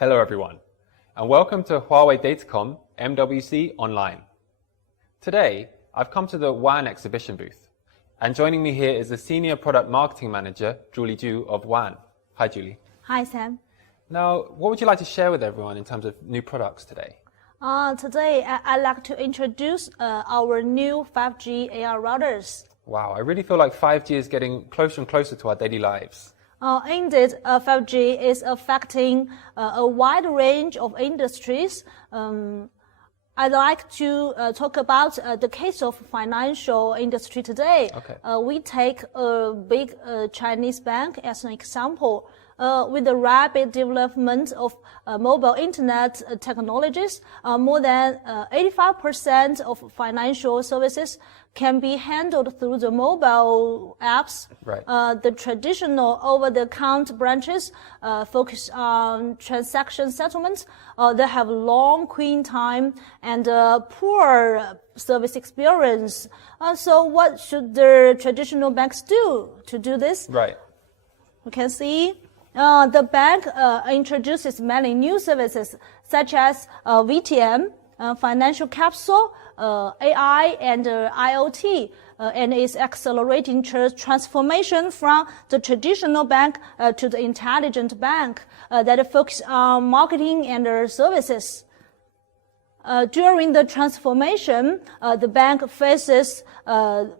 Hello everyone, and welcome to Huawei Datacom MWC Online. Today, I've come to the WAN exhibition booth, and joining me here is the Senior Product Marketing Manager, Julie Ju of WAN. Hi Julie. Hi Sam. Now, what would you like to share with everyone in terms of new products today? Today, I'd like to introduce our new 5G AR routers. Wow, I really feel like 5G is getting closer and closer to our daily lives. Indeed, 5G is affecting a wide range of industries. I'd like to talk about the case of financial industry today. Okay. We take a big Chinese bank as an example. With the rapid development of mobile internet technologies, more than 85% of financial services can be handled through the mobile apps. Right. The traditional over-the-counter branches focus on transaction settlements. They have long queuing time and poor service experience. So what should the traditional banks do to do this? Right. You can see the bank introduces many new services such as VTM, financial capsule, AI, and IoT, and is accelerating transformation from the traditional bank to the intelligent bank that focus on marketing and services. During the transformation, the bank faces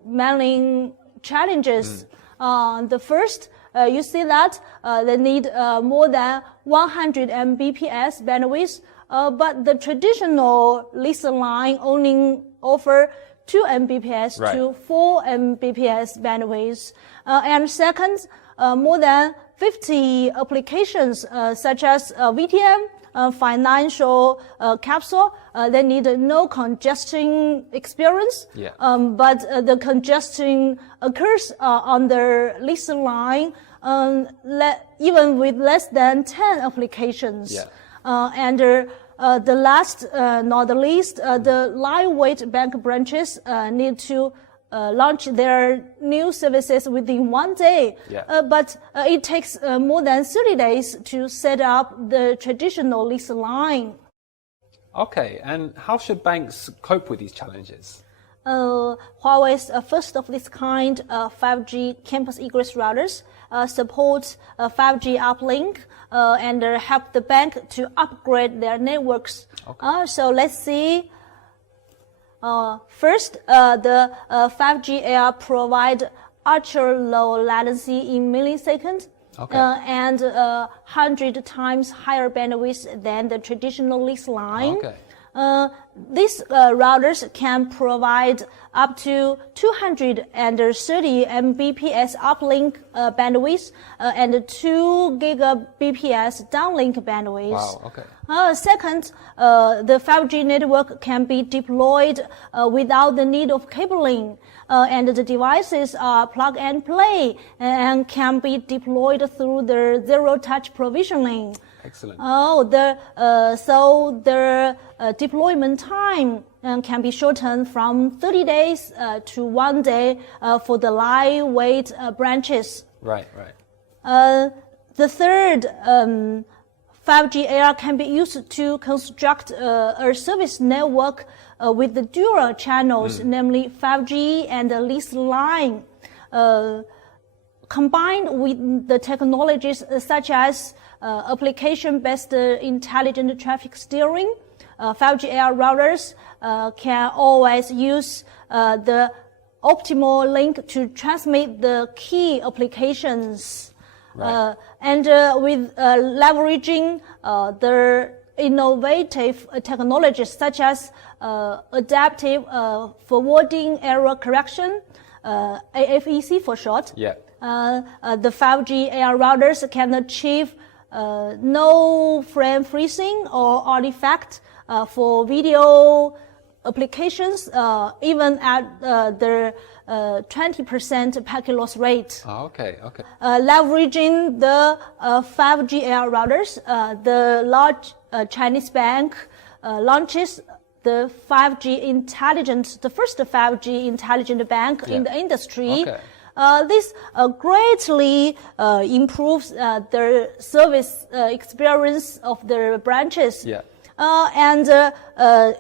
many challenges. The first, you see that they need more than 100 Mbps bandwidth, but the traditional lease line only offer 2 Mbps right. to 4 Mbps bandwidth. And second, more than 50 applications such as VTM, financial capsule, they need no congestion experience, yeah. But the congestion occurs on the lease line even with less than 10 applications. Yeah. And the last, not the least, the lightweight bank branches need to launch their new services within 1 day. Yeah. But it takes more than 30 days to set up the traditional lease line. Okay, and how should banks cope with these challenges? Huawei's first of this kind 5G campus egress routers support 5G uplink and help the bank to upgrade their networks. Okay. So let's see. First, the 5G AR provide ultra low latency in milliseconds. Okay. And 100 times higher bandwidth than the traditional lease line. Okay. These routers can provide up to 230 Mbps uplink bandwidth and 2 Gbps downlink bandwidth. Wow, okay. Second, the 5G network can be deployed without the need of cabling, and the devices are plug and play and can be deployed through the zero-touch provisioning. Excellent. So the deployment time can be shortened from 30 days to 1 day for the lightweight branches. Right, right. The third, 5G AR can be used to construct a service network with the dual channels, namely 5G and the lease line. Combined with the technologies such as application-based intelligent traffic steering, 5G AR routers can always use the optimal link to transmit the key applications. Right. And with leveraging the innovative technologies such as adaptive forwarding error correction, AFEC for short. Yeah. The 5G AR routers can achieve no frame freezing or artifact for video applications, even at the 20% packet loss rate. Oh, okay, okay. Leveraging the 5G AR routers, the large Chinese bank launches the 5G intelligent, the first 5G intelligent bank in the industry. Okay. This greatly improves the service experience of the branches. Yeah. And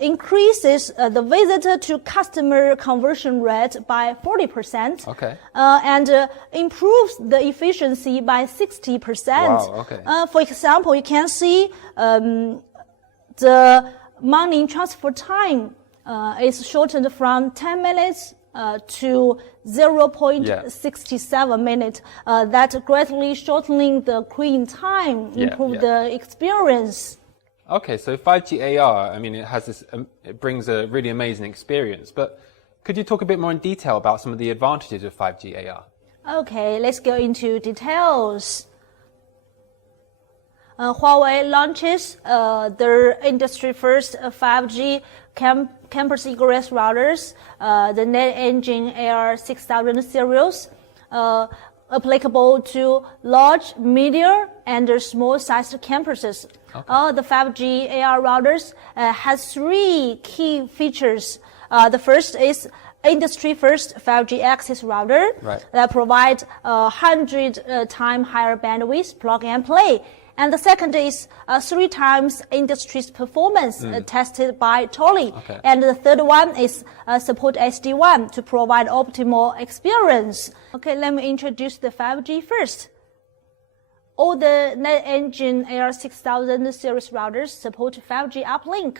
increases the visitor to customer conversion rate by 40%. Okay. And improves the efficiency by 60%. Wow, okay. For example, you can see the money transfer time is shortened from 10 minutes to 0.67 minutes. That greatly shortening the queuing time, improve the experience. Okay, so 5G AR, I mean, it has this, it brings a really amazing experience. But could you talk a bit more in detail about some of the advantages of 5G AR? Okay, let's go into details. Huawei launches their industry-first 5G campus egress routers, the NetEngine AR6000 series, applicable to large, medium, and small-sized campuses. Okay. The 5G AR routers has 3 key features. The first is industry-first 5G access router that provides 100 times higher bandwidth, plug and play. And the second is 3 times industry's performance tested by Tolly. Okay. And the third one is support SD-WAN to provide optimal experience. Okay, let me introduce the 5G first. All the NetEngine AR6000 series routers support 5G uplink,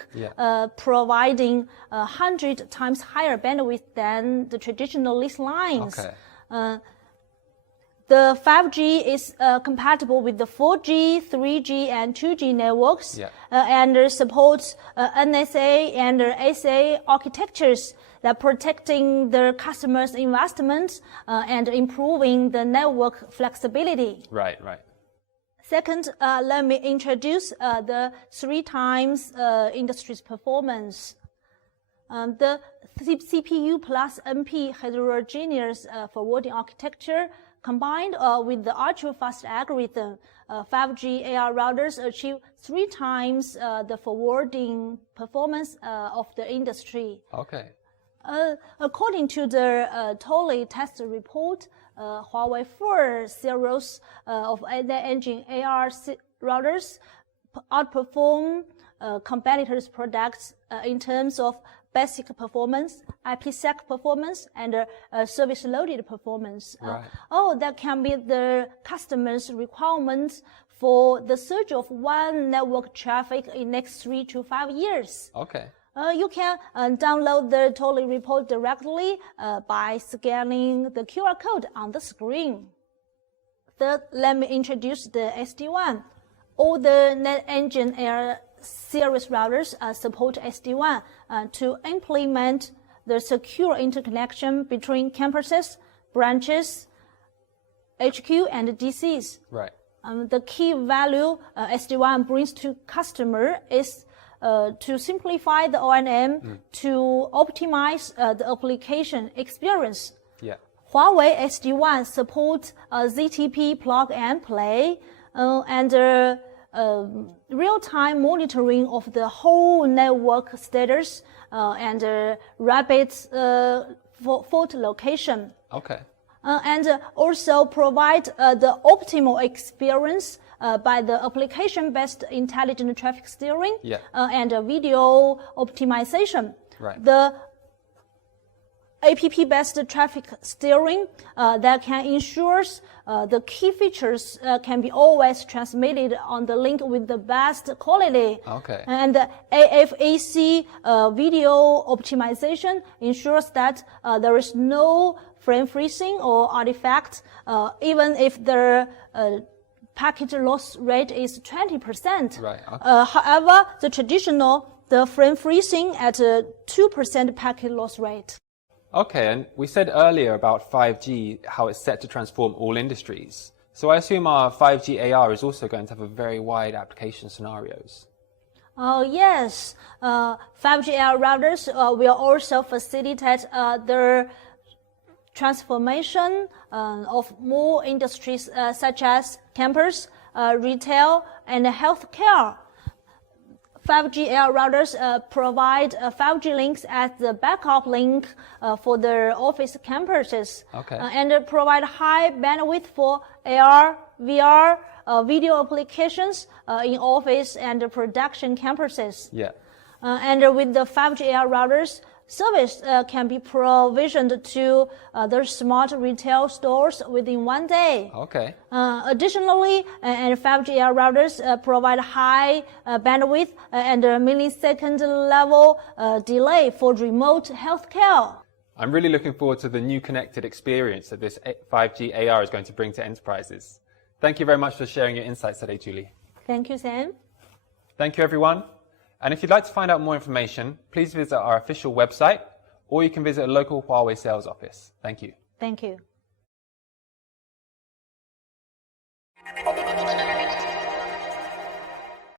providing 100 times higher bandwidth than the traditional leased lines. Okay. The 5G is compatible with the 4G, 3G, and 2G networks, and supports NSA and SA architectures that protecting the customer's investments and improving the network flexibility. Right. Second, let me introduce the 3 times industry's performance. The CPU plus NP heterogeneous forwarding architecture combined with the ultra-fast algorithm, 5G AR routers achieve 3 times the forwarding performance of the industry. Okay. According to the Tolly test report, Huawei 4 series of NetEngine AR routers outperform competitors' products in terms of basic performance, IPsec performance, and service loaded performance. That can be the customer's requirements for the surge of one network traffic in next 3 to 5 years. Okay. You can download the Tolly report directly by scanning the QR code on the screen. Third, let me introduce the SD-WAN. All the NetEngine AR series routers support SD-WAN to implement the secure interconnection between campuses, branches, HQ, and DCs. Right. The key value SD-WAN brings to customer is to simplify the O&M to optimize the application experience. Huawei SD-WAN supports ZTP plug and play and real-time monitoring of the whole network status and rapid fault location. Okay. And also provide the optimal experience by the application-based intelligent traffic steering and video optimization. Right. The app-based traffic steering that can ensure the key features can be always transmitted on the link with the best quality. Okay. And the AFAC video optimization ensures that there is no frame freezing or artifact, even if the packet loss rate is 20%. Right. Okay. However, the frame freezing at 2% packet loss rate. Okay, and we said earlier about 5G, how it's set to transform all industries. So I assume our 5G AR is also going to have a very wide application scenarios. Yes. 5G AR routers will also facilitate the transformation of more industries such as campus, retail, and healthcare. 5G AR routers provide 5G links as the backup link for their office campuses. Okay. And provide high bandwidth for AR, VR, video applications in office and production campuses. Yeah. And with the 5G AR routers, service can be provisioned to their smart retail stores within 1 day. Okay. Additionally, and 5G AR routers provide high bandwidth and millisecond level delay for remote healthcare. I'm really looking forward to the new connected experience that this 5G AR is going to bring to enterprises. Thank you very much for sharing your insights today, Julie. Thank you, Sam. Thank you, everyone. And if you'd like to find out more information, please visit our official website, or you can visit a local Huawei sales office. Thank you. Thank you.